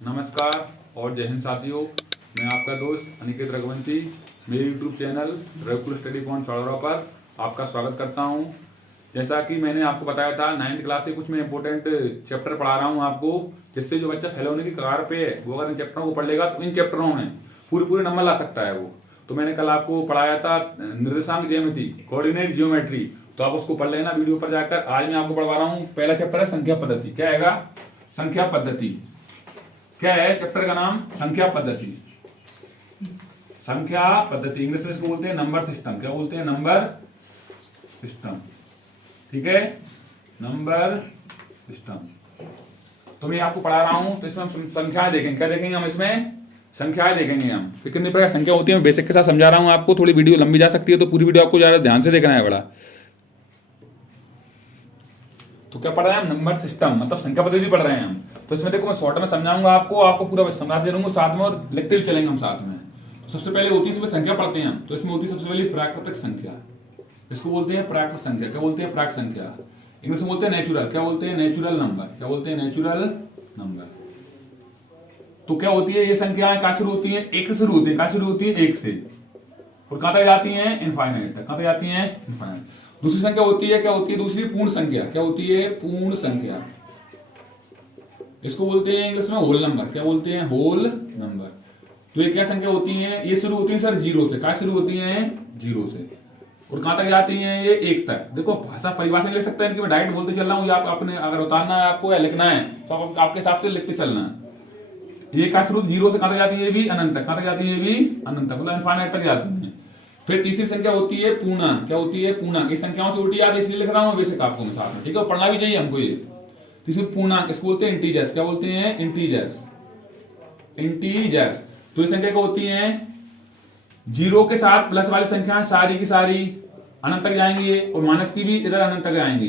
नमस्कार और जय हिंद साथियों। मैं आपका दोस्त अनिकेत रघुवंशी मेरे यूट्यूब चैनल रघुकुल स्टडी पॉइंट चौड़रा पर आपका स्वागत करता हूं। जैसा कि मैंने आपको बताया था 9th क्लास के कुछ मैं इंपॉर्टेंट चैप्टर पढ़ा रहा हूं आपको, जिससे जो बच्चा फेल होने की कगार पे है वो अगर इन चैप्टरों को पढ़ लेगा तो इन चैप्टरों में पूरे नंबर ला सकता है वो। तो मैंने कल आपको पढ़ाया था निर्देशांक ज्यामिति, कोऑर्डिनेट जियोमेट्री, तो आप उसको पढ़ लेना वीडियो पर जाकर। आज मैं आपको पढ़वा रहा हूँ, पहला चैप्टर है संख्या पद्धति। क्या है? संख्या पद्धति। क्या है चैप्टर का नाम? संख्या पद्धति। संख्या पद्धति इंग्लिश में इसको बोलते हैं नंबर सिस्टम। क्या बोलते हैं? Number system. ठीक है, नंबर सिस्टम। तो मैं आपको पढ़ा रहा हूं, तो इसमें हम संख्याएं देखेंगे। क्या देखेंगे हम? इसमें संख्याएं देखेंगे हम। तो कितनी प्रकार संख्या होती है मैं बेसिक के साथ समझा रहा हूं आपको। थोड़ी वीडियो लंबी जा सकती है, तो पूरी वीडियो आपको ज्यादा ध्यान से देखना है बड़ा। तो क्या पढ़ रहे हैं हम? नंबर सिस्टम, मतलब संख्या पद्धति पढ़ रहे हैं हम। तो इसमें देखो मैं शॉर्ट में समझाऊंगा आपको पूरा समझाते रहूंगा साथ में, और लिखते हुए चलेंगे हम साथ में। तो सबसे पहले होती है इसमें संख्या पढ़ते हैं हम। तो इसमें होती है सबसे पहले प्राकृतिक संख्या। इसको बोलते हैं प्राकृत संख्या। क्या बोलते हैं? प्राकृत संख्या। इंग्लिश में बोलते हैं नेचुरल। क्या बोलते हैं? Natural number. क्या बोलते हैं? Natural number. तो क्या होती है ये संख्याएं? कहां शुरू होती है? एक से शुरू होती है। कहां शुरू होती है? एक से। और कहां तक जाती है? इनफाइनाइट तक। कहां तक जाती है? इनफाइनाइट। दूसरी संख्या होती है, क्या होती है दूसरी? पूर्ण संख्या। क्या होती है? पूर्ण संख्या। इसको बोलते हैं इंग्लिश में होल नंबर। क्या बोलते हैं? Whole number. तो ये क्या संख्या होती है? ये शुरू होती है सर जीरो से। कहां शुरू होती है? जीरो से। और कहां तक जाती हैं? ये एक तक। देखो भाषा परिभाषा लिख सकते हैं कि मैं डायरेक्ट बोलते चल रहा हूं, या आप अपने अगर उतारना है आपको या लिखना है तो आप आपके हिसाब से लिखते चलना है। ये क्या शुरू जीरो से कहां तक जाती है? ये भी अनंत तक। कहां तक जाती है? ये भी अनंत तक, मतलब इनफाइनाइट तक जाती है। फिर तीसरी संख्या होती है पूर्णांक। क्या होती है? पूर्णांक। इस संख्याओं से उल्टी याद इसलिए लिख रहा हूं बेसिक आपको मैं साथ में, ठीक है? पढ़ना भी चाहिए हमको ये। तीसरी पूर्णांक, इसको बोलते हैं इंटीजर्स। क्या बोलते हैं? इंटीजर्स। इंटीजर्स। तो ये संख्या क्या होती है? जीरो के साथ प्लस वाली संख्या सारी की सारी अनंत तक जाएंगी, और माइनस की भी इधर अनंत तक जाएंगी।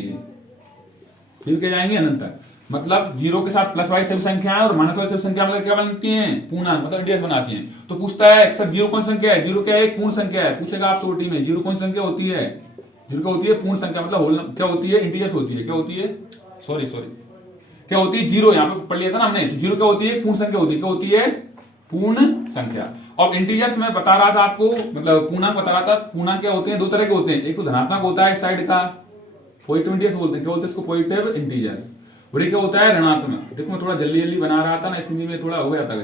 ये क्या जाएंगे? अनंत तक। मतलब जीरो के साथ प्लस वाली सभी संख्याएं और माइनस वाली सभी संख्या मतलब क्या बनती हैं? पूर्णांक, मतलब इंटीजर्स बनाती हैं। तो पूछता है सर जीरो कौन संख्या है? जीरो क्या है? एक पूर्ण संख्या है। पूछेगा आपसे ओटी में जीरो कौन संख्या होती है? जीरो क्या होती है? पूर्ण संख्या, मतलब होल क्या होती है? इंटीजर्स होती है। क्या होती है? सॉरी क्या होती है? जीरो यहाँ पे पढ़ लिया था ना हमने। तो जीरो क्या होती है? पूर्ण संख्या होती है। क्या होती है? पूर्ण संख्या। और इंटीजर्स मैं बता रहा था आपको, मतलब पूर्णांक बता रहा था। पूर्णांक क्या होते हैं? दो तरह के होते हैं। एक तो धनात्मक होता है इस साइड का, पॉजिटिव इंटीजर्स बोलते हैं। क्या बोलते हैं इसको? Positive integers. और ये क्या होता है? ऋणात्मक। देखो मैं थोड़ा जल्दी बना रहा था ना, इसलिए में थोड़ा हो गया था।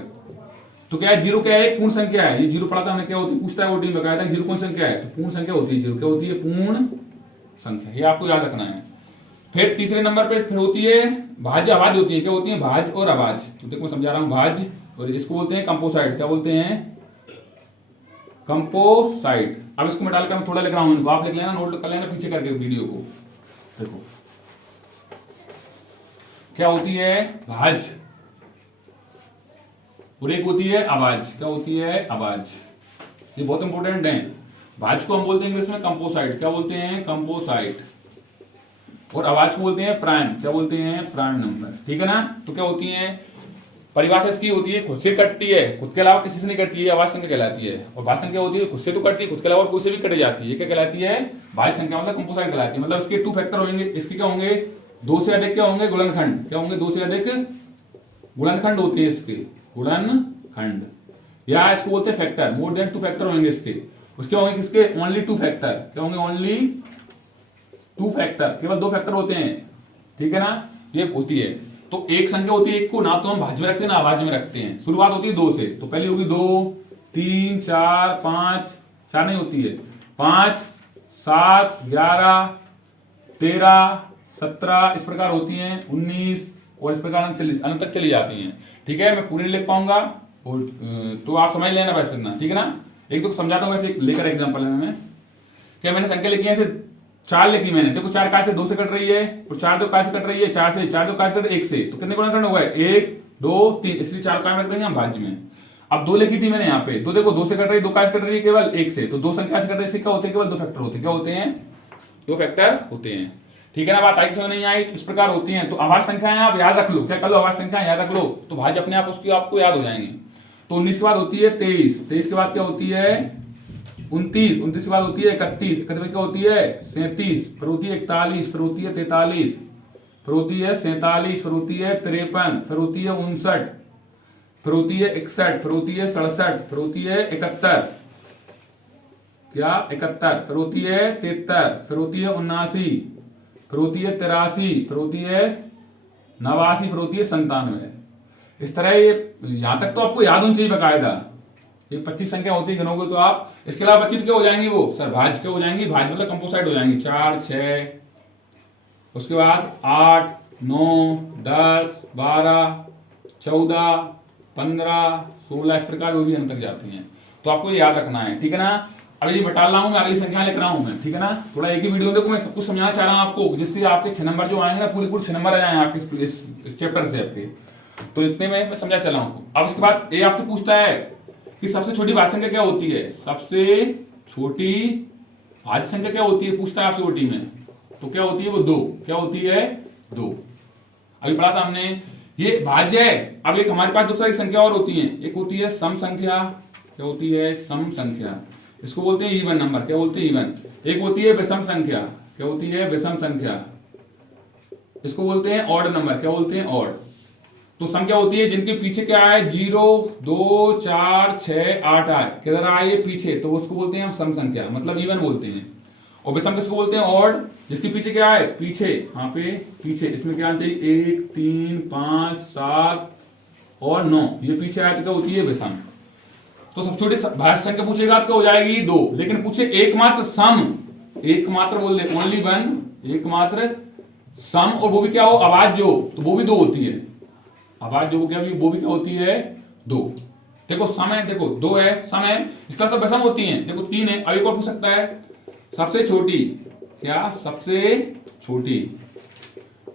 तो क्या है? जीरो क्या है? पूर्ण संख्या है। ये जीरो पढ़ा था हमने। क्या होती है? पूछता है ओटी में बताया था जीरो कौन संख्या है? तो पूर्ण संख्या होती है जीरो। क्या होती है? पूर्ण संख्या। ये आपको याद रखना है। फिर तीसरे नंबर पे फिर होती है भाज्य अभाज्य होती है। क्या होती है? भाज्य और अभाज्य। तो देखो मैं समझा रहा हूं भाज्य, और इसको बोलते हैं कंपोसाइट। क्या बोलते हैं? कंपोसाइट। अब इसको मैं डालकर मैं थोड़ा लिख रहा हूं, इनको आप लिख लेना, नोट कर लेना पीछे करके वीडियो को। देखो क्या होती है? भाज्य, और एक होती है अभाज्य। क्या होती है? अभाज्य। ये बहुत इंपॉर्टेंट है। भाज्य को हम बोलते हैं इंग्लिश में कंपोसाइट। क्या बोलते हैं? कंपोसाइट। और अभाज्य को बोलते हैं प्राइम। क्या बोलते हैं? Prime number. ठीक है ना? तो क्या होती है परिभाषा इसकी? होती है खुद से कटती है, खुद के अलावा किसी से नहीं कटती है, अभाज्य संख्या कहलाती है। और भाज्य संख्या होती है खुद से तो कटती है, खुद के अलावा कोई से भी कट जाती है, क्या कहलाती है? भाज्य संख्या, मतलब कंपोसाइट कहलाती है। मतलब इसके टू फैक्टर होंगे। इसके क्या होंगे? दो से अधिक क्या होंगे? गुणनखंड। क्या होंगे? दो से अधिक गुणनखंड होते हैं इसके, गुणनखंड। या इसको बोलते हैं factor. More than two factor होंगे इसके। उसके होंगे किसके? Only two factor. क्या होंगे? Only two factor. केवल दो फैक्टर होते हैं, ठीक है ना? ये होती है। तो एक संख्या होती है, एक को ना तो हम भाज्य में रखते हैं ना अभाज्य में रखते हैं। शुरुआत होती है दो से, तो पहली होगी दो, तीन, चार, पांच, चार नहीं होती है, 5, 7, 11, 13, 17, इस प्रकार होती हैं, 19, और इस प्रकार अनंत तक चली जाती हैं। ठीक है? मैं पूरी नहीं लिख पाऊंगा, और तो आप समझ लेना वैसे ना, ठीक है ना? एक तो समझाता हूं वैसे लेकर एग्जाम्पल में। क्या मैंने संख्या लिखी है ऐसे चार लिखी मैंने। देखो चार काय से दो से कट रही है, और चार दो काय से कट रही है, चार से, चार दो काय से कट एक से। तो कितने गुणनखंड हो गए? 1, 2, 3, इसलिए चार काय में रख देंगे हम भाज्य में। अब दो लिखी थी मैंने यहाँ पे, तो देखो दो से कट रही है, दो काय से कट रही है केवल एक से, तो दो संख्या से कट रही है, क्या होते हैं? केवल दो फैक्टर होते हैं। क्या होते हैं? दो फैक्टर होते हैं। ठीक है ना? बात आई समझ नहीं आई? इस प्रकार होती है। तो अभाज्य संख्याएं आप याद रख लो। क्या कर लो? अभाज्य संख्याएं याद रख लो, तो भाज्य अपने आप उसकी आपको याद हो जाएंगे। तो 19 के बाद होती है 23, 23 के बाद क्या होती है? 29, 29 के बाद होती है 31, 31 में क्या होती है? 37, फिर होती है 41, फिर होती है 43, फिर होती है 47, फिर होती है 53, फिर होती है 59, फिर होती है 61, फिर होती है 67, फिर होती है 71, क्या 71, फिर होती है 73, फिर होती है 79, फिर होती है 83, फिर होती है 89, फिर होती है 97। इस तरह ये यहां तक तो आपको याद होनी चाहिए बकायदा। ये 25 संख्या होती है, गिनोगे तो आप। इसके अलावा 25 क्या हो जाएंगी वो सर, भाज्य क्या हो जाएंगी, भाज्य मतलब कंपोसाइट हो जाएंगी, 4 6, उसके बाद 8 9 10 12 14 15 16, इस प्रकार वो भी अंत तक जाती हैं। तो आपको ये याद रखना है, ठीक है ना। अब ये बता रहा हूं मैं, अगली संख्या लिख रहा हूं मैं, ठीक है ना। थोड़ा एक ही वीडियो में देखो मैं सब कुछ समझाना चाह रहा हूं आपको, जिससे आपके 6 नंबर जो आएंगे ना, पूरे 6 नंबर आ जाए आपके इस चैप्टर से आपके। तो इतने में मैं समझा चला हूं। अब उसके बाद ये आपसे पूछता है कि सबसे छोटी भाज्य संख्या क्या होती है, सबसे छोटी भाज्य संख्या क्या होती है, पूछता है आपसे ओटी में। तो क्या होती है वो 2, क्या होती है 2। अभी पढ़ा था हमने, ये भाज्य है। अब एक हमारे पास दूसरा एक संख्या और होती है, एक होती है सम संख्या, क्या होती है सम संख्या, इसको बोलते हैं इवन नंबर, क्या बोलते हैं इवन। एक होती है विषम संख्या, क्या होती है विषम संख्या, इसको बोलते हैं ऑड नंबर, क्या बोलते हैं ऑड। तो संख्या होती है जिनके पीछे क्या है 0 2 4 6 8 आए, किधर आए ये पीछे, तो उसको बोलते हैं हम सम संख्या, मतलब इवन बोलते हैं। और विषम किसको बोलते हैं ऑड, जिसके पीछे क्या है पीछे, यहाँ पे पीछे, इसमें क्या आना चाहिए 1 3 5 7 और 9, ये पीछे आए तो होती है विषम। तो सब छोटी भाज्य संख्या पूछेगा तो हो जाएगी 2, लेकिन पूछे एकमात्र सम, एकमात्र बोल दे ओनली वन, एकमात्र सम, और वो भी क्या हो आवाज जो, तो वो भी 2 होती है, आवाज जो क्या वो भी क्या होती है 2। देखो सम है, देखो 2 है सम है, इसका सब विषम होती है, देखो 3 है। अब एक और पूछ सकता है सबसे छोटी, क्या सबसे छोटी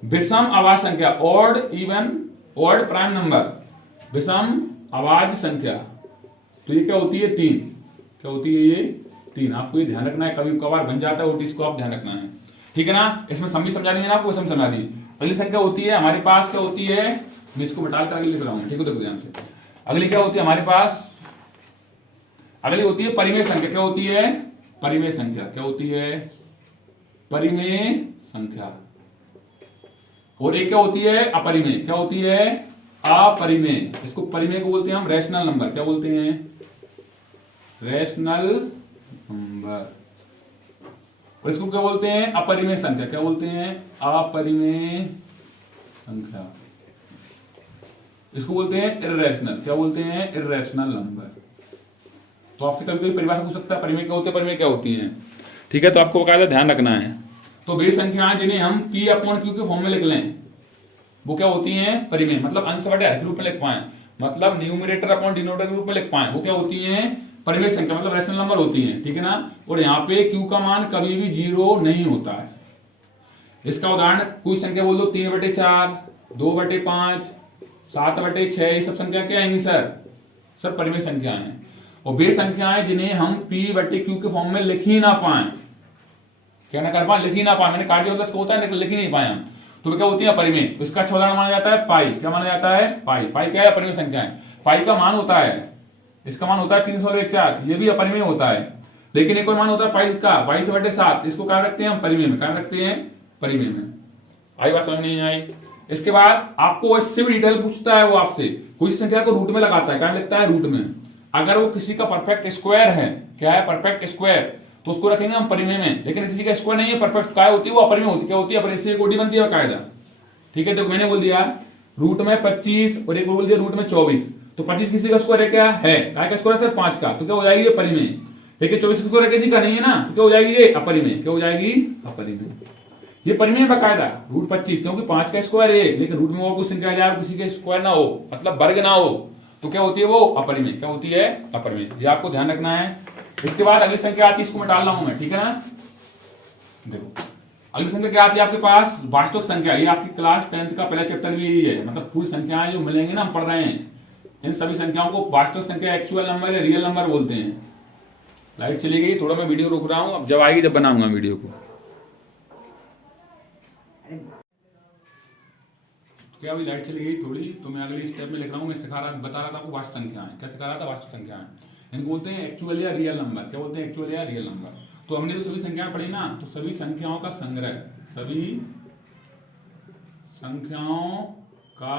विषम आवाज संख्या, odd even odd prime number, विषम आवाज संख्या, तो ये क्या होती है 3, क्या होती है ये 3। आपको ये ध्यान रखना है, कभी कभार बन जाता है ओटीस को, आप ध्यान रखना है, ठीक है ना। इसमें सम भी समझा देंगे ना आपको, विषम समझा दी। अगली संख्या होती है हमारे पास, क्या होती है, मैं इसको बटाल कर लिख रहा हूं, ठीक है देखो ध्यान से। अगली क्या होती है हमारे पास, अगली होती है परिमेय संख्या, क्या होती है परिमेय संख्या, क्या होती है परिमेय संख्या। और एक क्या होती है अपरिमेय, क्या होती है अपरिमेय, इसको परिमेय को बोलते हैं हम रैशनल नंबर, क्या बोलते हैं रैशनल नंबर। और इसको क्या बोलते हैं अपरिमेय संख्या, क्या बोलते हैं अपरिमेय संख्या, इसको बोलते हैं इर्रेशनल, क्या बोलते हैं इर्रेशनल नंबर। तो आपसे कभी कभी परिभाषा पूछ सकता है परिमेय क्या होते हैं, परिमेय क्या होती है, ठीक है। तो आपको बकायदा ध्यान रखना है। तो वे संख्याएं जिन्हें हम P अपॉन Q के फॉर्म में लिख लें वो क्या होती हैं परिमेय, मतलब अंश बटे हर के रूप में लिख पाए, मतलब न्यूमरेटर अपॉन डिनोमिनेटर के रूप में लिख पाए, वो क्या होती हैं परिमेय संख्या, मतलब रैशनल नंबर होती हैं, ठीक है ना। और यहाँ पे Q का मान कभी भी 0 नहीं होता है। इसका उदाहरण कोई संख्या बोल दो 3/4 2/5 7/6, ये सब संख्या क्या आएंगी सर परिमेय संख्या है। और वे संख्याएं जिन्हें हम P/Q के फॉर्म में लिख ही ना पाए, क्या ना कर पाए लिख ही ना पाए, मैंने कार्य मतलब होता है लिख ही नहीं पाए हम, तो क्या होती है परिमेय। इसका अच्छा उदाहरण माना जाता है पाई, क्या माना जाता है पाई, पाई क्या है अपरिमेय संख्या है। पाई का मान होता है, इसका मान होता है 304, ये भी अपरिमेय होता है। लेकिन एक और मान होता है पाई का 22/7, इसको क्या रखते हैं हम परिमेय में, क्या रखते हैं परिमेय में। आई बात समझ नहीं आई। इसके बाद आपको इससे भी डिटेल पूछता है वो आपसे, कोई संख्या को रूट में लगाता है, क्या लिखता है रूट में। अगर वो किसी का परफेक्ट स्क्वायर है, क्या है परफेक्ट स्क्वायर, तो उसको रखेंगे हम परिमेय में। लेकिन किसी का स्क्वायर नहीं है परफेक्ट, क्या होती है वो अपरिमेय होती है, क्या होती है अपरिमेय, इससे कोडी बनती है कायदा, ठीक है। तो मैंने बोल दिया रूट में 25 और एक बोल दिया रूट में 24, तो 25 किसी का स्क्वायर है, क्या है काय का स्क्वायर सर 5 का, तो क्या हो जाएगी ये परिमेय। लेकिन 24 का स्क्वायर किसी का नहीं है ना, तो क्या हो जाएगी ये अपरिमेय, क्या हो जाएगी अपरिमेय। ये परिमेय बकायदा रूट 25, क्योंकि 5 का स्क्वायर है, लेकिन रूट में वो कुछ संख्या जाए किसी के स्क्वायर ना हो, मतलब वर्ग ना हो, तो क्या होती है वो अपरिमेय, क्या होती है अपरिमेय। ये आपको ध्यान रखना है। इसके बाद अगली संख्या आती है, इसको मैं डाल रहा हूं मैं, ठीक है ना। देखो अगली संख्या क्या आती है आपके पास वास्तविक संख्या, ये आपकी क्लास 10th का पहला चैप्टर भी यही है, मतलब पूरी संख्याएं जो मिलेंगी ना हम पढ़ रहे हैं, इन सभी संख्याओं को वास्तविक संख्या एक्चुअल नंबर या रियल नंबर बोलते हैं। लाइट चली गई, थोड़ा मैं वीडियो रोक रहा हूं, अब जब आएगी जब बनाऊंगा वीडियो को। क्या अभी लाइट चली गई थोड़ी, तो मैं अगली स्टेप में लिख रहा हूँ, मैं बता रहा था आपको वास्तविक संख्याएं, क्या सिखा रहा था वास्तविक संख्याएं, इनको बोलते हैं एक्चुअल या रियल नंबर, क्या बोलते हैं एक्चुअल या रियल नंबर। तो हमने जो सभी संख्याएं पढ़ी ना, तो सभी संख्याओं का संग्रह, सभी संख्याओं का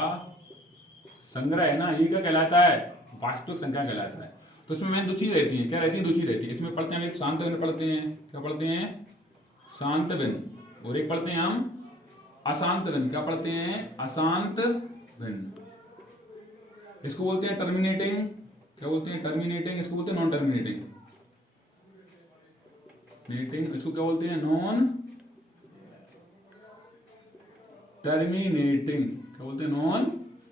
संग्रह है ना, ये क्या कहलाता है, वास्तविक संख्या कहलाता है। तो इसमें मैंने दो चीज रहती है, क्या रहती है, दो चीज रहती है। इसमें पढ़ते हैं हम एक शांत भिन्न पढ़ते हैं, क्या पढ़ते हैं, शांत भिन्न, और एक पढ़ते हैं हम अशांत भिन्न। क्या पढ़ते हैं, अशांत भिन्न। इसको बोलते हैं टर्मिनेटिंग, क्या बोलते हैं, टर्मिनेटिंग। इसको बोलते हैं नॉन टर्मिनेटिंग नेटिंग। इसको क्या बोलते हैं, नॉन टर्मिनेटिंग। क्या बोलते हैं, नॉन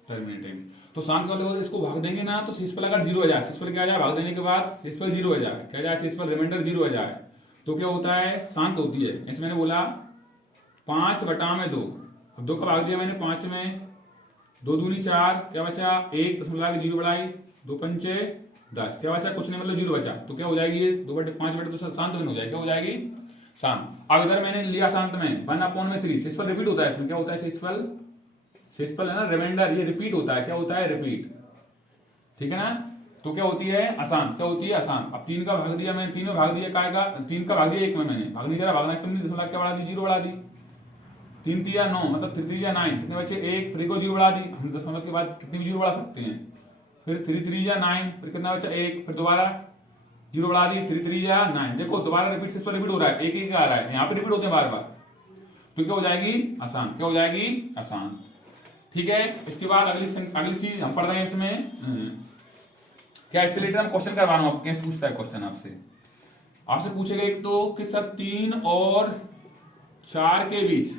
टर्मिनेटिंग। तो शांत का लोग इसको भाग देंगे ना, तो शेषफल अगर 0 हो जाए, शेषफल क्या आ जाए, भाग देने के बाद शेषफल 0 हो जाए, क्या जाए, शेषफल रिमाइंडर 0 हो जाए, तो क्या होता है, शांत होती है। ऐसे मैंने बोला 5/2। अब 2 का भाग दिया मैंने 5 में, 2 दूनी 4, क्या बचा 1, 0 बढ़ाई, 2 पंचे 10, क्या बचा, कुछ नहीं, मतलब 0 बचा। तो क्या हो जाएगी ये 2/5/2 शांत भिन्न हो जाएगी, क्या हो जाएगी, शांत। अब इधर मैंने लिया शांत में 1/3, शेषफल रिपीट होता है इसमें, क्या होता है, शेषफल है ना, रिमाइंडर, ये रिपीट होता है, क्या होता है, रिपीट, ठीक है ना। तो क्या होती है, अशांत, क्या होती है, अशांत। अब 3 का भाग दिया मैंने, 3 में भाग दिया, काय का 3 का भाग दिया 1 में, मैंने भाग नहीं दिया, भागना स्तंभ नहीं, क्या बढ़ा दी, 0 बढ़ा दी। 3 3 9, मतलब 3 3 9, कितने बचे, 1, फिर को 0 बढ़ा दी। हम दशमलव के बाद कितनी भी 0 बढ़ा सकते हैं। फिर 3 3 9, फिर कितना बचा, 1, फिर दोबारा 0 बढ़ा दी, 3 3 9। देखो दोबारा रिपीट, शेषफल रिपीट हो रहा है, एक एक आ रहा है, यहाँ पे रिपीट होते हैं बार बार, तो क्या हो जाएगी, अशांत, क्या हो जाएगी, अशांत, ठीक है। इसके बाद अगली चीज हम पढ़ रहे हैं इसमें, क्या इससे रिलेटेड हम क्वेश्चन करवा रहा हूं आपको। कैसे पूछता है क्वेश्चन आपसे पूछेगा एक तो कि सर 3 और 4 के बीच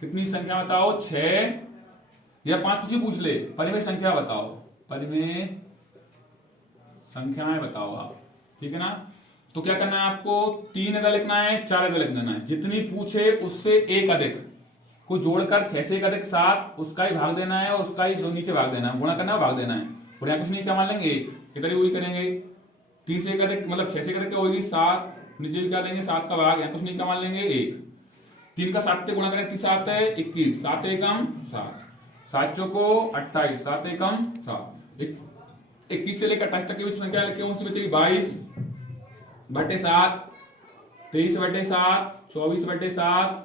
कितनी संख्या बताओ, 6 या 5, कुछ भी पूछ ले, परिमेय संख्या बताओ, परिमेय संख्याएं बताओ आप, ठीक है ना। तो क्या करना है आपको, 3 अगर लिखना है, 4 अगर लिख देना है, जितनी पूछे उससे एक अधिक को जोड़कर 6 से 1 अधिक 7, उसका ही भाग देना है, और उसका ही जो नीचे भाग देना है, गुणा करना है, भाग देना है। और यहाँ कुछ नहीं, क्या मान लेंगे, इधर ही वही करेंगे, 3 से 1 अधिक मतलब 6 से 1 अधिक क्या होगी, 7, नीचे भी क्या देंगे, 7 का भाग, यहाँ कुछ नहीं, क्या मान लेंगे, 1। 3 का 7 से गुणा करें, 3 7 है 21, 7 एकम 7, 7 चौको 28, 7 एकम 7, 21 से लेकर 28 तक के बीच संख्या कौन सी बचेगी, 22/7, 23/7, 24/7,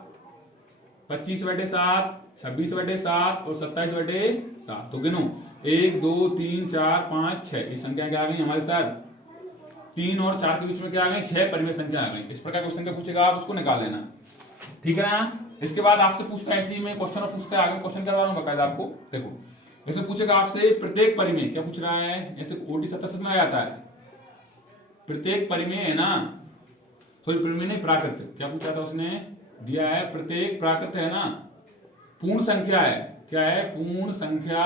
25/7, 26/7 और 27/7। तो गिनो 1 2 3 4 5 6, ये संख्या क्या आ गई हमारे साथ, 3 और 4 के बीच में क्या आ गई, 6 परिमेय संख्या आ गई। इस प्रकार क्वेश्चन का पूछेगा, आप उसको निकाल लेना, ठीक है ना। इसके बाद आपसे पूछता है, ऐसे ही में क्वेश्चन और पूछता है, आगे क्वेश्चन करवा रहा हूं बकायदा आपको। देखो इसमें पूछेगा आपसे प्रत्येक परिमेय, क्या पूछ रहा है, जैसे ओटी 77 में आ जाता है, प्रत्येक परिमेय है ना, सॉरी परिमेय नहीं, प्राकृत, क्या पूछा था उसने, दिया है प्रत्येक, प्राकृत है ना, पूर्ण संख्या है, क्या है, पूर्ण संख्या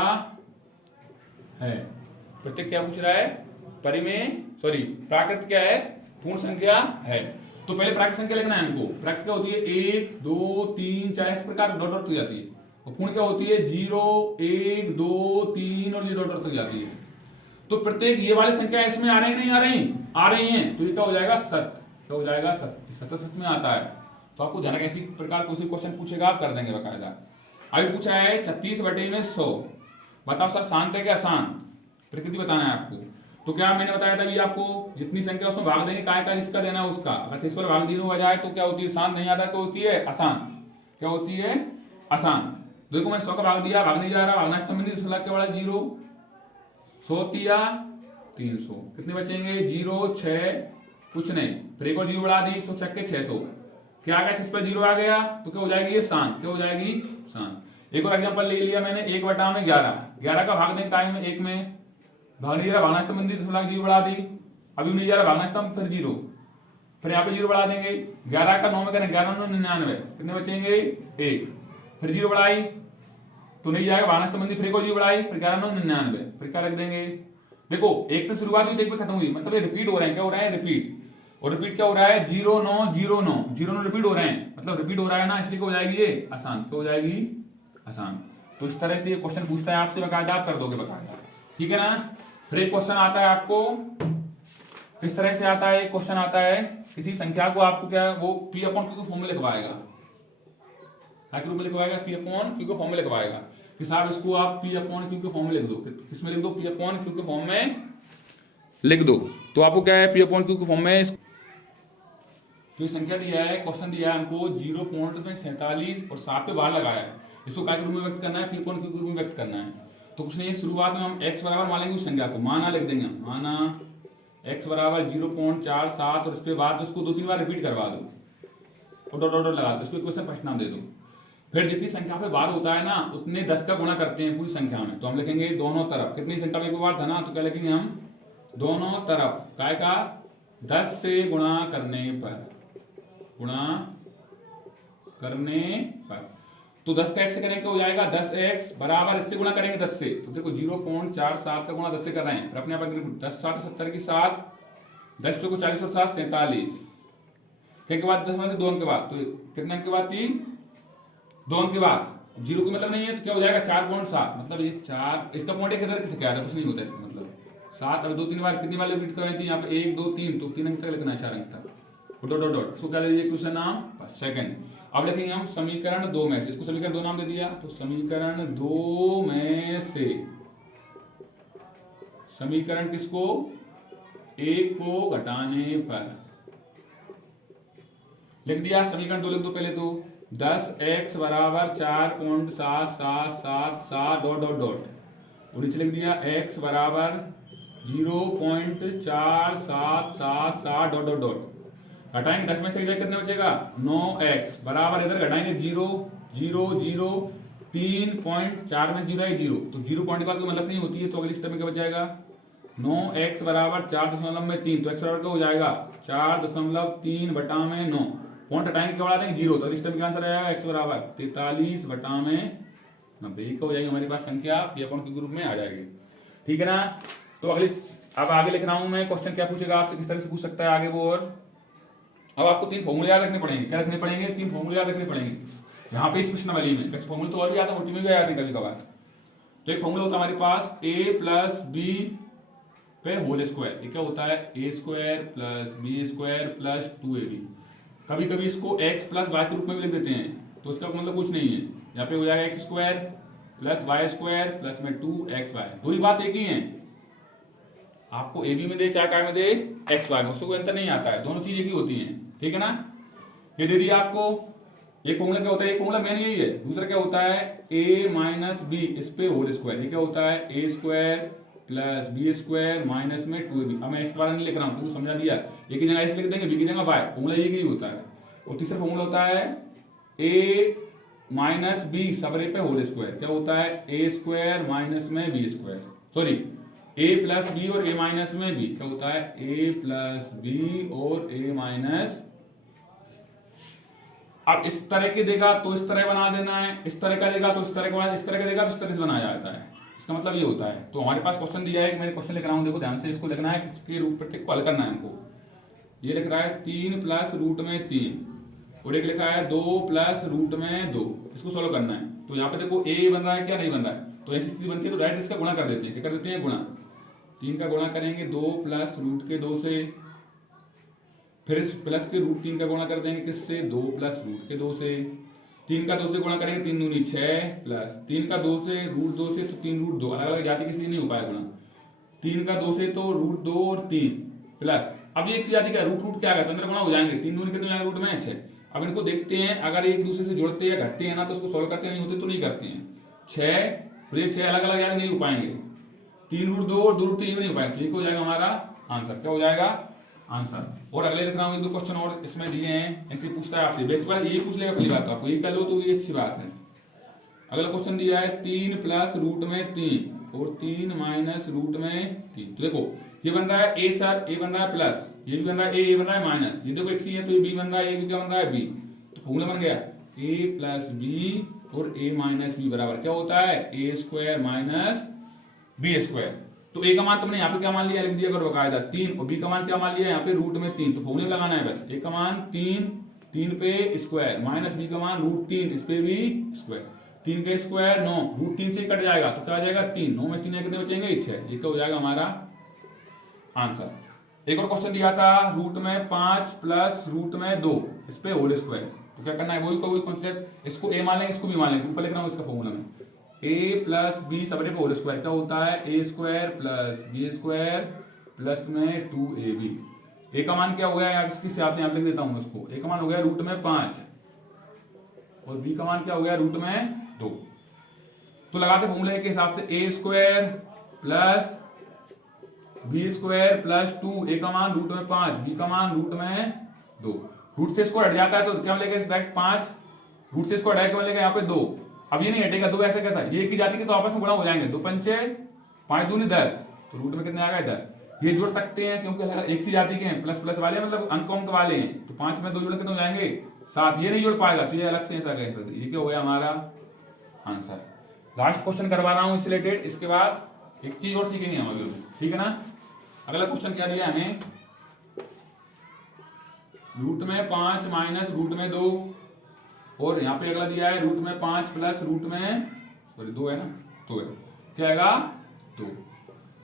है। प्रत्येक क्या पूछ रहा है, परिमेय, सॉरी प्राकृत क्या है, पूर्ण संख्या है। तो पहले प्राकृत संख्या लिखना है हमको। प्राकृत क्या होती है, 1 2 3 4, इस प्रकार डॉट डॉट हो जाती है। और पूर्ण क्या होती है, 0 1 2 3 और 0 डॉट डॉट हो जाती है। तो प्रत्येक ये वाली संख्या इसमें आ रही है, नहीं आ रही, आ रही हैं, तो ये क्या हो जाएगा, सत, क्या हो जाएगा, सत, 77 में आता है। तो आपको ध्यान रखना, इसी प्रकार कोई क्वेश्चन पूछेगा, आप कर देंगे बकायदा। अभी पूछा है 36/100, बताओ सर शांत है क्या अशांत, प्रकृति बताना है आपको। तो क्या मैंने बताया था अभी आपको, जितनी संख्या उसमें भाग देंगे, काय का जिसका देना है उसका, अगर शेषफल भाग 0 हो जाए तो क्या होती है, शांत नहीं आता, क्या होती है, अशांत, क्या होती है, अशांत। देखो मैंने 100 का भाग दिया, भाग नहीं जा रहा, भागना स्तंभ नहीं, क्या बड़ा 0, 100 तिया 300, कितने बचेंगे, 0 6, कुछ नहीं, फिर एक और 0 बढ़ा दी, 100 छक्के 600, क्या आ गया, इस पर 0 आ गया, तो क्या हो जाएगी ये शांत, क्या हो जाएगी, शांत। एक और एग्जांपल ले लिया मैंने, 1/11, 11 का भाग दें काय में, 1 में भाग नहीं जा रहा, भागना स्तंभ मंदिर 0 बढ़ा दी, अभी नहीं जा रहा भागना स्तंभ, फिर 0, फिर यहाँ पे 0 बढ़ा देंगे, 11 का 9 में करें, 11 9 99, कितने बचेंगे 1, फिर 0 बढ़ाई तो नहीं जाएगा, भागना स्तंभ मंदिर, फिर एक और 0 बढ़ाई, फिर 11 9 99, फिर क्या रख देंगे। देखो 1 से शुरुआत हुई, 1 पे खत्म हुई, मतलब ये रिपीट हो रहे हैं, क्या हो रहा है, रिपीट। और रिपीट क्या हो रहा है, 0 9 0 9 0 9 रिपीट हो रहे हैं, मतलब रिपीट हो रहा है ना, इसलिए क्या हो जाएगी ये अशांत, क्या हो जाएगी, अशांत। तो इस तरह से ये क्वेश्चन पूछता है आपसे, बकायदा आप कर दोगे बकायदा, ठीक है ना। फिर एक क्वेश्चन आता है आपको, किस तरह से आता है, एक क्वेश्चन आता है, किसी संख्या को आपको क्या वो P/Q के फॉर्म में लिखवाएगा, क्या के रूप में लिखवाएगा, P/Q के फॉर्म में लिखवाएगा कि साहब इसको आप P/Q के फॉर्म में लिख दो, किसमें लिख दो, P/Q के फॉर्म में लिख दो। तो आपको क्या है, P/Q के फॉर्म में तो ये संख्या दिया है, क्वेश्चन दिया है हमको 0.47 और 7 पे बार लगाया है, इसको काय के रूप में व्यक्त करना है, पी अपॉन क्यू के रूप में व्यक्त करना है। तो कुछ नहीं है, शुरुआत में हम x बराबर मान लेंगे उस संख्या को, माना लिख देंगे, माना x बराबर 0.47 और उसके बाद उसको 2-3 बार रिपीट करवा दो और डॉट डॉट डॉट लगा दो, इसको इक्वेशन फर्स्ट नाम दे दो। फिर जितनी संख्या पे बार होता है ना उतने 10 का गुणा करते हैं पूरी संख्या में, तो हम लिखेंगे दोनों तरफ, कितनी संख्या में एक बार था ना, तो क्या लिखेंगे हम, दोनों तरफ काय का 10 से गुणा करने पर, तो 10 का x से करेंगे हो जाएगा 10x बराबर, इससे गुणा करेंगे 10 से, तो देखो 0.47 का गुणा 10 से कर रहे हैं, फिर अपने आप 10 7 70 की 7, 10 चौको 40 और 7 47, के बाद 10 में 2 अंक के बाद, तो कितने अंक के बाद 3, 2 अंक के बाद, 0 की मतलब नहीं है तो क्या हो जाएगा 4.7, मतलब ये 4, इसका पॉइंट एक इधर से क्या है, कुछ नहीं होता इसका मतलब 7, अब 2-3 बार कितनी बार रिपीट कर रही थी यहाँ पे 1 2 3, तो 3 अंक तक लिखना है, 4 अंक तक, डॉट डॉट डॉट, इसको क्या लीजिए क्वेश्चन नाम सेकंड। अब लिखेंगे हम समीकरण 2 में से, इसको समीकरण 2 नाम दे दिया, तो समीकरण 2 में से, समीकरण किसको, 1 को घटाने पर, लिख दिया समीकरण 2 लिख दो पहले तो, 10x बराबर 4.7777 डॉट डॉट डॉट, और नीचे लिख दिया x बराबर 0.4777 डॉट डॉट डॉट, घटाएंगे 10 में से कितना बचेगा 9x बराबर, इधर घटाएंगे 0 0 0, 3.4 में 0 है 0, तो 0 पॉइंट का कोई मतलब नहीं होती है, तो अगले स्टेप में क्या बच जाएगा 9x बराबर 4.3, तो x बराबर क्या हो जाएगा 4.3 बटा में 9, पॉइंट हटाएंगे क्या बढ़ा देंगे 0, तो अगले स्टेप में क्या आंसर आएगा x बराबर 43 बटा में 90 हो जाएगी हमारे पास संख्या, पी अपॉन क्यू ग्रुप में आ जाएगी, ठीक है ना। तो अगले अब आगे लिख रहा हूं मैं, क्वेश्चन क्या पूछेगा आपसे, किस तरह से पूछ सकता है आगे वो, और अब आपको 3 फॉर्मूले याद रखने पड़ेंगे, क्या रखने पड़ेंगे 3 फॉर्मूले याद रखने पड़ेंगे यहाँ पे इस प्रश्नावली में, वैसे फॉर्मूले तो और भी आता है, ओटी में भी याद नहीं कभी कभार। तो एक फॉर्मूला होता है हमारे पास a प्लस बी पे होल स्क्वायर, ये क्या होता है a square plus B square plus 2ab, कभी कभी इसको x प्लस वाई के रूप में भी लिख देते हैं, तो इसका मतलब कुछ नहीं है, यहाँ पे हो जाएगा x square plus y square plus में 2xy, दो ही बात एक ही है, आपको ए बी में दे चाहे काय में दे एक्स वाई में, उसको कोई अंतर नहीं आता है, दोनों चीज एक ही होती हैं, ठीक है ना। ये दे दिया आपको, एक फॉर्मूला क्या होता है, एक फॉर्मूला मेन यही है, दूसरा क्या होता है a माइनस बी इस पे होल स्क्वायर, ये क्या होता है a square plus B square minus में 2ab, अब मैं इस बार नहीं लिख रहा हूँ क्योंकि समझा दिया, एक की जगह एस लिख देंगे बी की जगह वाई, फॉर्मूला एक ही होता है। और तीसरा फॉर्मूला होता है a माइनस बी सबरे पे होल स्क्वायर, क्या होता है a स्क्वायर माइनस में b square, sorry a plus b और a माइनस में बी, क्या होता है a प्लस बी और a माइनस, अब इस तरह के देगा तो इस तरह बना देना है, इस तरह का देगा तो इस तरह का, इस तरह का देगा तो इस तरह से बनाया जाता है, इसका मतलब ये होता है। तो हमारे पास क्वेश्चन दिया है, मैंने क्वेश्चन लिख रहा हूं, देखो ध्यान से, इसको लिखना है, किसके रूट प्रत्येक को हल करना है हमको, ये लिख रहा है 3 प्लस रूट में 3 और एक लिखा है 2 प्लस रूट में 2, इसको सोल्व करना है। तो यहाँ पे देखो a बन रहा है क्या नहीं बन रहा है, तो ऐसी स्थिति बनती है तो डायरेक्ट इसका गुणा कर देते हैं, क्या कर देते हैं गुणा, 3 का गुणा करेंगे 2 प्लस रूट के 2 से, फिर इस प्लस के रूट 3 का गुणा कर देंगे किससे 2 प्लस रूट के 2 से, 3 का 2 से गुणा करेंगे 3 दूनी 6 प्लस 3 का 2 से रूट 2 से, तो 3 रूट 2 अलग अलग जाति किसी नहीं हो पाया गुणा, 3 का 2 से तो रूट 2 और 3 प्लस, अब ये एक जाति का रूट रूट क्या आ गया तो अंदर गुणा हो जाएंगे, 3 दूनी कितने रूट में 6। अब इनको देखते हैं अगर एक दूसरे से जुड़ते हैं घटते हैं ना तो उसको सोल्व करते नहीं होते तो नहीं करते हैं, 6 और ये 6 अलग अलग याद नहीं हो पाएंगे, 3 रूट 2 और 2 रूट 3 नहीं हो पाएंगे, तो ये हो जाएगा हमारा आंसर, क्या हो जाएगा आंसर। और अगले लिख रहा हूँ 1-2 क्वेश्चन और इसमें दिए हैं, ऐसे पूछता है आपसे, बेसिक बात ये पूछ लेगा पहली बात, आपको ये कर लो तो ये अच्छी बात है। अगला क्वेश्चन दिया है 3 प्लस रूट में 3 और 3 माइनस रूट में 3, तो देखो ये बन रहा है a सर, a बन रहा है प्लस, ये भी बन रहा है a बन रहा है माइनस, ये देखो एक सी है तो ये b बन रहा है, a भी क्या बन रहा है b, तो फॉर्मूला बन गया a प्लस b और a माइनस b बराबर क्या होता है a square minus b square. तो a का मान तुमने यहाँ पे क्या मान लिया लिख दिया करो बकायदा 3, और b का मान क्या मान लिया यहाँ पे रूट में 3, तो फॉर्मूला लगाना है बस, a का मान 3 पे स्क्वायर माइनस b का मान रूट 3 इस पे भी स्क्वायर, 3 का स्क्वायर 9, रूट 3 से कट जाएगा तो क्या आ जाएगा 3, 9 में 3 कितने बचेंगे 6, ये क्या हो जाएगा हमारा आंसर। एक और क्वेश्चन दिया था रूट में 5 प्लस रूट में 2 इस पे होल स्क्वायर, तो क्या करना है वही कॉन्सेप्ट, इसको a मान लेंगे इसको b मान लेंगे, ऊपर लिख रहा हूँ इसका फॉर्मूला में a प्लस बी सबरे पे होल स्क्वायर, क्या होता है a square plus B square plus में 2ab, a का मान क्या हो गया यार इसके हिसाब से यहाँ लिख देता हूँ उसको, a का मान हो गया रूट में 5 और b का मान क्या हो गया रूट में 2। तो लगाते फॉर्मूले के हिसाब से A square plus B square plus 2, A का मान रूट में 5, बी का मान रूट में 2। रूट से इसको हट जाता है तो क्या मिलेगा, इस ब्रैकेट 5, रूट से इसको हटाया क्या मिलेगा यहाँ पे 2। अब ये नहीं हटेगा 2, ऐसा कैसा, ये एक ही जाति के तो आपस में गुणा हो जाएंगे, 2 पंचे 5 दूनी 10, तो रूट में कितने आ गए 10। ये जोड़ सकते हैं क्योंकि एक सी जाति के हैं, प्लस प्लस वाले मतलब अनकाउंट वाले हैं, तो 5 में 2 जोड़ कितने हो जाएंगे 7। ये नहीं जोड़ पाएगा तो ये अलग से ऐसा कह सकते। ये क्या हो गया हमारा आंसर। लास्ट क्वेश्चन करवा रहा हूं इस रिलेटेड, इसके बाद एक चीज और सीखेंगे हम अभी, ठीक है ना। अगला क्वेश्चन क्या दिया हमें, रूट में 5 माइनस रूट में 2, और यहाँ पे अगला दिया है रूट में 5 प्लस रूट में सॉरी 2 है ना, 2 है, क्या आएगा 2।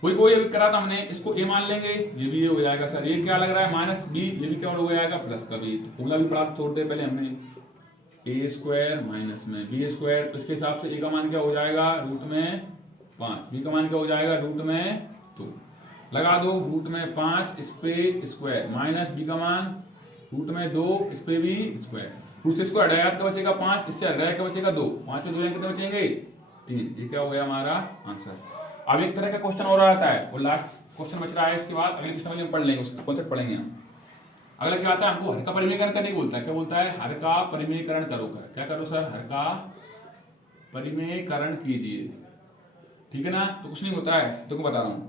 कोई कोई अभी करा था हमने, इसको ए मान लेंगे, ये भी ये हो जाएगा सर। ये क्या लग रहा है माइनस बी, ये भी क्या हो जाएगा प्लस का बी। फॉर्मूला भी पढ़ा थोड़ी देर पहले हमने, ए स्क्वायर माइनस में बी स्क्वायर, इसके हिसाब से ए का मान क्या हो जाएगा रूट में 5, बी का मान क्या हो जाएगा रूट में 2। लगा दो रूट में 5 इस पे स्क्वायर माइनस बी का मान रूट में 2 इस पे भी स्क्वायर। रूट से स्क्वायर हटाया का बचेगा 5, इससे हटाया का बचेगा 2, 5 में 2 कितने बचेंगे 3। ये क्या हो गया हमारा आंसर। अब एक तरह का क्वेश्चन और आता है और लास्ट क्वेश्चन बच रहा है, इसके बाद अगले क्वेश्चन में पढ़ लेंगे, उसका कॉन्सेप्ट पढ़ेंगे हम। अगला क्या आता है, हमको हर का परिमेयकरण करने को बोलता है। क्या बोलता है, हर का परिमेयकरण करो। कर क्या करो सर, हर का परिमेयकरण कीजिए, ठीक है ना। तो कुछ नहीं होता है, तुमको बता रहा हूं,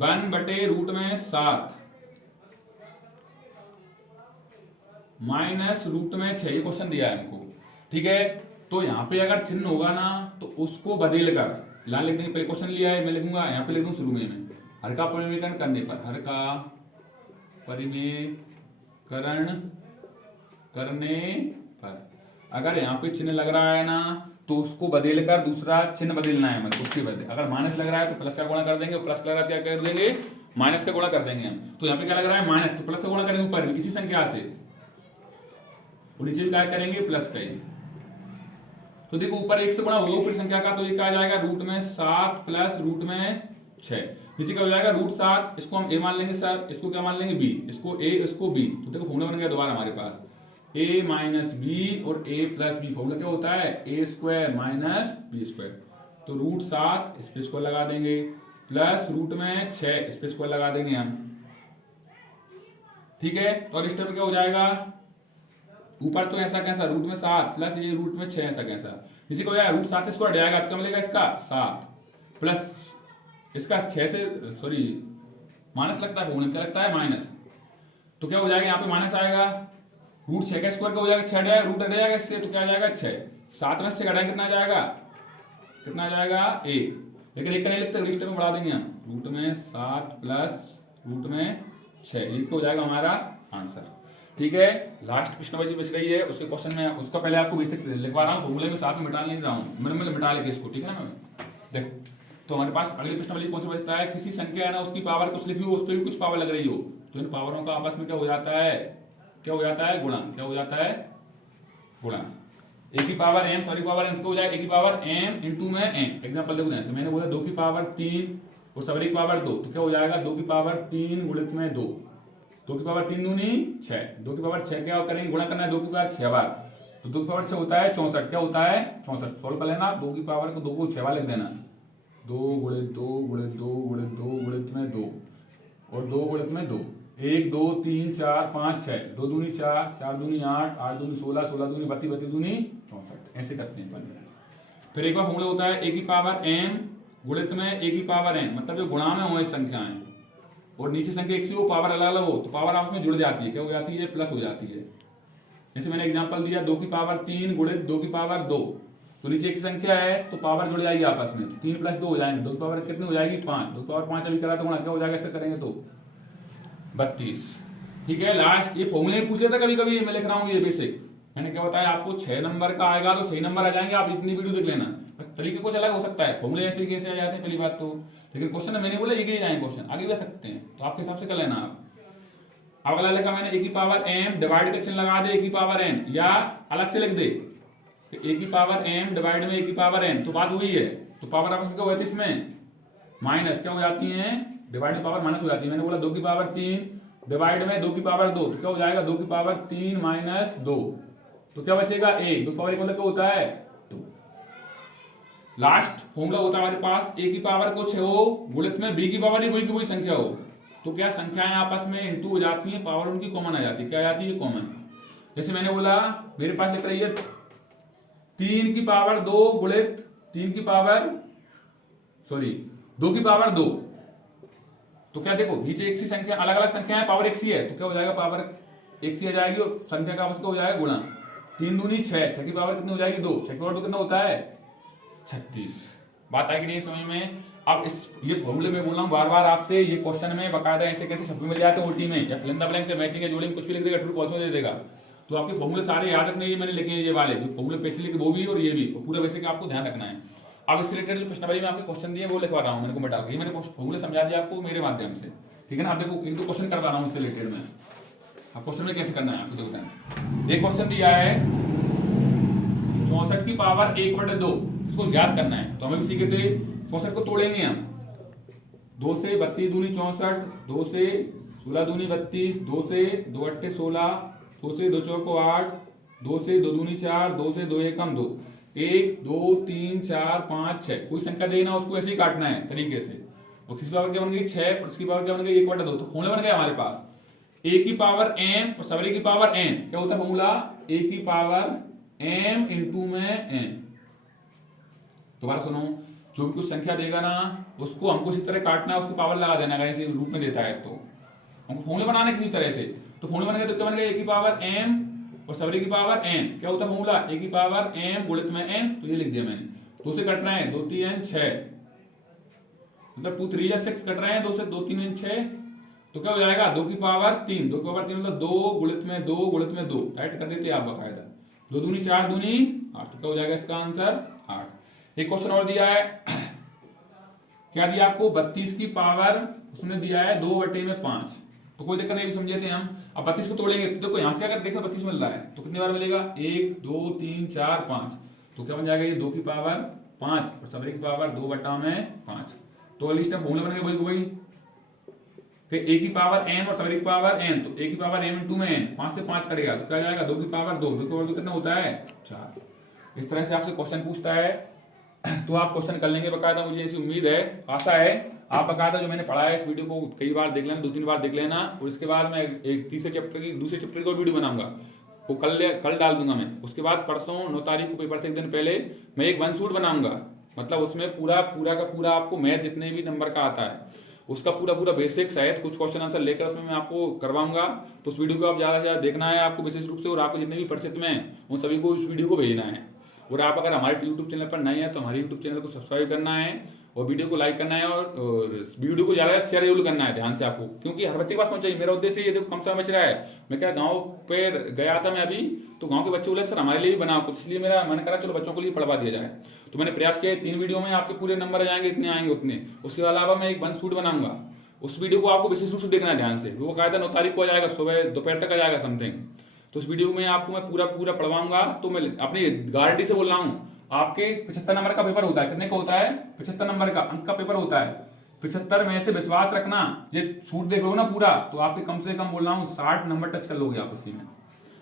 1 बटे रूट में 7 माइनस रूट में 6, ये क्वेश्चन दिया है हमको, ठीक है। तो यहाँ पे अगर चिन्ह होगा ना तो उसको बदल कर लाइन लिख देंगे। पहले क्वेश्चन लिया है, मैं लिखूंगा यहाँ पे, लिख दूं शुरू में मैं, हर का परिमेयकरण करने पर, हर का परिमेयकरण करने पर अगर यहाँ पे चिन्ह लग रहा है ना तो उसको बदल कर दूसरा चिन्ह बदलना है, मतलब उसके बदले। अगर माइनस लग रहा है तो प्लस का गुणा कर देंगे, और प्लस लग रहा है क्या कर देंगे माइनस का गुणा कर देंगे हम। तो यहाँ पे क्या लग रहा है माइनस, तो प्लस का गुणा करेंगे ऊपर इसी संख्या से, और नीचे भी क्या करेंगे प्लस का ही। तो देखो ऊपर 1 से गुणा होगा ऊपर संख्या का, तो ये क्या आ जाएगा रूट में 7 प्लस रूट में 6। नीचे क्या हो जाएगा रूट 7, इसको हम ए मान लेंगे सर, इसको क्या मान लेंगे बी, इसको ए इसको बी। तो देखो फॉर्मूला बन गया दोबारा हमारे पास, ए माइनस बी और ए प्लस बी। फॉर्मूला क्या होता है ए स्क्वायर माइनस बी स्क्वायर। तो रूट 7 इस पे स्क्वायर लगा देंगे, प्लस रूट में 6 इस पे स्क्वायर लगा देंगे हम, ठीक है। और इस टाइप क्या हो जाएगा, ऊपर तो ऐसा कैसा रूट में 7 प्लस ये रूट में 6 ऐसा कैसा, नीचे को जाएगा रूट 7 से स्क्वायर जाएगा, क्या मिलेगा इसका 7 प्लस इसका 6 से सॉरी माइनस लगता है फॉर्मूले में, क्या लगता है माइनस। तो क्या हो जाएगा यहाँ पे माइनस आएगा, रूट 6 का स्क्वायर क्या हो जाएगा 6 आ जाएगा, रूट हट जाएगा इससे, तो क्या आ जाएगा 6। 7 में से घटाएंगे कितना आ जाएगा, कितना आ जाएगा 1, लेकिन 1 का नहीं लिखते रजिस्टर में बढ़ा देंगे हम, रूट में 7 प्लस रूट में 6, ये हो जाएगा हमारा आंसर, ठीक है। लास्ट प्रश्न बच गई है, उसके क्वेश्चन में उसका पहले आपको बेसिक लिखवा रहा हूँ, फॉर्मूले में साथ में मिटा नहीं रहा हूँ, मैंने मिटा लेके इसको, ठीक है ना मैम। देखो तो हमारे पास अगले प्रश्न वाली कौन सा बचता है, किसी संख्या है ना उसकी पावर कुछ लिखी हो, उस पर भी कुछ पावर लग रही हो, तो इन पावरों का आपस में क्या हो जाता है, क्या हो जाता है गुणा, क्या हो जाता है गुणा। ए की power m sorry power m हो जाएगा ए की पावर एम इंटू में एम। एग्जांपल देखो जैसे मैंने बोला 2 की पावर 3 और सवरी की पावर 2, तो क्या हो जाएगा 2 की पावर 3 गुणित में 2, 2 की पावर 3 दूनी 6, 2 की पावर 6 क्या करेंगे गुणा करना है 2 की पावर 6 बार, तो 2 की पावर 6 होता है 64, क्या होता है 64। सोल्व कर लेना, 2 की पावर को 2 को 6 बार लिख देना, 2 गुणित 2 गुणित 2 गुणित 2 गुणित में 2 और 2 गुणित में 2, 1 2 3 4 5 6, 2 दूनी 4, 4 दूनी 8, 8 दूनी 16, 16 दूनी 32, 32 दूनी 64, ऐसे करते हैं। फिर एक बार फॉर्मूला होता है ए की पावर एम गुणित में ए की पावर एन, मतलब जो गुणा में हो संख्याएं और नीचे संख्या एक सी हो पावर अलग अलग हो तो पावर आपस में जुड़ जाती है, क्या हो जाती है प्लस हो जाती है। जैसे मैंने एग्जांपल दिया 2 की पावर 3 गुणित 2 की पावर 2, तो नीचे एक संख्या है तो पावर जुड़ जाएगी आपस में, 3 प्लस 2 हो जाएंगे, 2 की पावर कितनी हो जाएगी 5, 2 की पावर 5 अभी करा तो क्या हो जाएगा ऐसा करेंगे तो 32, ठीक है। लास्ट ये फॉर्मूले में पूछ लेता कभी कभी, मैं लिख रहा हूँ ये बेसिक, मैंने क्या बताया आपको 6 नंबर का आएगा तो 6 नंबर आ जाएंगे, आप इतनी वीडियो देख लेना, तरीके कुछ अलग हो सकता है, फॉर्मूले ऐसे कैसे आ जाते हैं पहली बात तो, लेकिन क्वेश्चन मैंने बोला ये जाएंगे क्वेश्चन आगे भी सकते हैं, तो आपके हिसाब से कर लेना आप। अब अगला लिखा मैंने ए की पावर एम डिवाइड का चिन्ह लगा दे ए की पावर एन, या अलग से लिख दे ए की पावर एम डिवाइड में ए की पावर एन, तो बात हुई है, तो पावर आपस में क्या होती है इसमें माइनस क्या हो जाती है, डिवाइड में पावर माइनस हो जाती है। मैंने बोला 2 की पावर 3 डिवाइड में 2 की पावर 2, तो क्या हो जाएगा 2 की पावर 3 माइनस 2, तो क्या बचेगा 1, 2 पावर 1 मतलब क्या होता है 2, लास्ट फॉर्मूला होता है हमारे पास ए की पावर कुछ हो गुणित में बी की पावर ही वही की वही संख्या हो, तो क्या संख्याएं आपस में इंटू हो जाती हैं, पावर उनकी कॉमन आ जाती है। क्या आ जाती है? कॉमन। जैसे मैंने बोला मेरे पास लिख रही है 3 की पावर 2 गुणित 3 की पावर 2 की पावर 2, तो क्या देखो नीचे एक सी संख्या अलग अलग संख्या है, पावर एक सी है, तो क्या हो जाएगा? पावर एक सी आ जाएगी और संख्या का आपस का हो जाएगा गुणा। 3 दूनी 6, 6 की पावर कितनी हो जाएगी? 2, 6 की पावर 2 कितना होता है? 36। बात आएगी नहीं समझ में? अब इस ये फॉर्मूले में बोल रहा हूँ बार बार आपसे, ये क्वेश्चन में बकायदा ऐसे कैसे शब्द मिल जाते हैं ओटी में या फिल इन द ब्लैंक से मैचिंग या जोड़ी में कुछ भी लिख देगा, ट्रू फॉल्स में दे देगा। तो आपके फॉर्मूले सारे याद रखने, ये मैंने लिखे हैं ये वाले जो फॉर्मूले पैसे लिखे वो भी और ये भी, पूरा वैसे कि आपको ध्यान रखना है। अब इससे रिलेटेड जो प्रश्न में आपके क्वेश्चन दिए वो लिखवा रहा हूँ मैंने को के, मैंने फॉर्मूले समझा दिया आपको मेरे माध्यम से, ठीक है ना। अब देखो एक दो क्वेश्चन करवा रहा हूँ इससे रिलेटेड में। अब क्वेश्चन में कैसे करना है आपको देखो, एक क्वेश्चन दिया है 64 की पावर 1/2, इसको याद करना है। तो हमें भी सीखे थे 64 को तोड़ेंगे हम, 2 से 32 दूनी 64, 2 से 16 दूनी 32, 2 से 2 अट्ठे 16, 2 से 2 चौको 8, 2 से 2 दूनी 4, 2 से 2 एकम 2, 1 2 3 4 5 6, कोई संख्या देना उसको ऐसे ही काटना है तरीके से। और किसी पावर क्या बन गई 6, और इसकी पावर क्या बन गई 1/2, तो फॉर्मूला बन गया हमारे पास a की पावर m और सवेरे की पावर n। क्या होता है फॉर्मूला? a की पावर m इंटू में n। दोबारा सुनो, जो भी कुछ संख्या देगा ना उसको हमको इसी तरह काटना है, उसको पावर लगा देना है इसी रूप में देता है, तो हमको फॉर्मूला बनाना है किसी तरह से। तो फॉर्मूला बन गया, तो क्या बन गया? a की पावर m और सवेरे की पावर n। क्या होता है फॉर्मूला? a की पावर m गुणित में n, तो ये लिख दिया मैंने। 2 से कट रहे हैं 2 3 n 6, मतलब 2 3 6 कट रहे हैं, 2 से 2 3 n 6, तो क्या हो जाएगा? 2 की पावर 3, 2 की पावर 3 मतलब 2 गुणित में 2 गुणित में 2, राइट कर देते आप बकायदा। 2 दूनी 4 दूनी 8, तो क्या हो जाएगा इसका आंसर? 8। एक क्वेश्चन और दिया है, क्या दिया आपको? 32 की पावर उसने दिया है 2/5, तो कोई दिक्कत नहीं, भी समझे थे हम। अब 32 को तोड़ेंगे तो देखो यहाँ से अगर देखो 32 मिल रहा है तो कितनी बार मिलेगा? 1 2 3 4 5, तो क्या बन जाएगा? ये 2 की पावर 5 और सवेरे की पावर 2/5, तो लिस्ट में फॉर्मूला बन गया वही। फिर a की पावर m और सवेरे की पावर n, तो a की पावर m इंटू में n, 5 से 5 कटेगा तो क्या आ जाएगा? 2 की पावर 2, 2 की पावर 2 कितना होता है? 4। इस तरह से आपसे क्वेश्चन पूछता है तो आप क्वेश्चन कर लेंगे बकायदा, मुझे ऐसी उम्मीद है, आशा है। आप बकायदा जो मैंने पढ़ा है इस वीडियो को कई बार देख लेना, 2-3 बार देख लेना, और इसके बाद मैं एक तीसरे चैप्टर की दूसरे चैप्टर की वीडियो बनाऊंगा, वो कल डाल दूंगा मैं। उसके बाद परसों 9 तारीख को पेपर से एक दिन पहले मैं एक 1 शूट बनाऊंगा, मतलब उसमें पूरा का पूरा आपको मैथ जितने भी नंबर का आता है उसका पूरा बेसिक शायद कुछ क्वेश्चन आंसर लेकर उसमें मैं आपको करवाऊंगा। तो उस वीडियो को आप ज़्यादा से ज़्यादा देखना है आपको विशेष रूप से, और आपको जितने भी परिचित में हैं उन सभी को इस वीडियो को भेजना है। और आप अगर हमारे यूट्यूब चैनल पर नए हैं तो हमारे यूट्यूब चैनल को सब्सक्राइब करना है और वीडियो को लाइक करना है, और वीडियो को ज़्यादा शेयर जरूर करना है ध्यान से आपको, क्योंकि हर बच्चे के पास पहुंच चाहिए। मेरा उद्देश्य ये देखो कम समय बच रहा है, मैं क्या गाँव पे गया था मैं अभी, तो गाँव के बच्चे बोले सर हमारे लिए भी बनाओ कुछ, इसलिए मेरा मैंने कहा चलो बच्चों के लिए पढ़वा दिया जाए। तो मैंने प्रयास किया 3 वीडियो में आपके पूरे नंबर आ जाएंगे, इतने आएंगे उतने। उसके अलावा मैं एक 1 शूट बनाऊंगा, उस वीडियो को आपको विशेष रूप से देखना है ध्यान से, वो कायदा 9 तारीख को आ जाएगा, सुबह दोपहर तक आ जाएगा समथिंग। तो उस वीडियो में आपको मैं पूरा पढ़वाऊंगा। तो मैं अपनी गारंटी से बोल रहा हूँ, आपके 75 नंबर का पेपर होता है, कितने का होता है? 75 नंबर का अंक का पेपर होता है। 75 में से विश्वास रखना, ये शूट देख लो ना पूरा, तो आपके कम से कम बोल रहा हूँ 60 नंबर टच कर लोगे आप उसी में।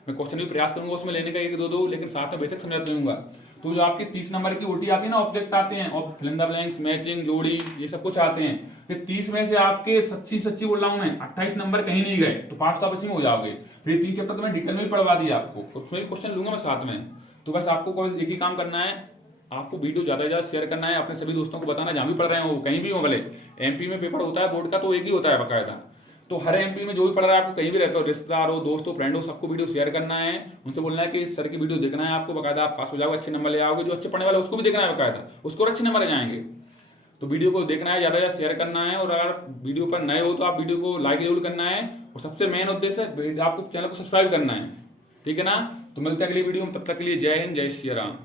मैं क्वेश्चन भी प्रयास करूंगा उसमें लेने का 1-2, लेकिन साथ में बेसिक समझा दूंगा। तो जो आपके 30 नंबर की ओटी आती है ना, ऑब्जेक्ट आते हैं और fill in the blanks, matching, जोड़ी, ये सब कुछ आते हैं। फिर 30 में से आपके सच्ची बोल रहा हूं मैं 28 नंबर कहीं नहीं गए, तो पास तो आप इसमें हो जाओगे। फिर 3 चैप्टर तो मैं डिटेल में भी पढ़वा दिया आपको, उसमें क्वेश्चन लूंगा मैं साथ में। तो बस आपको एक ही काम करना है, आपको वीडियो ज्यादा से ज्यादा शेयर करना है, अपने सभी दोस्तों को बताना जहां भी पढ़ रहे हो, कहीं भी हो, भले एमपी में पेपर होता है बोर्ड का तो एक ही होता है बकायदा। तो हर एमपी में जो भी पढ़ रहा है आपको कहीं भी रहते हो, रिश्तेदार हो, दोस्त हो, फ्रेंड हो, सबको वीडियो शेयर करना है। उनसे बोलना है कि सर की वीडियो देखना है आपको, बकायदा आप पास हो जाओगे, अच्छे नंबर ले आओगे। जो अच्छे पढ़ने वाले उसको भी देखना है बकायदा, उसको अच्छे नंबर आ जाएंगे। तो वीडियो को देखना है, ज्यादा से ज्यादा शेयर करना है, और अगर वीडियो पर नए हो तो आप वीडियो को लाइक जरूर करना है, और सबसे मेन उद्देश्य है आपको चैनल को सब्सक्राइब करना है, ठीक है ना। तो मिलते हैं अगली वीडियो में, तब तक के लिए जय हिंद, जय श्री राम।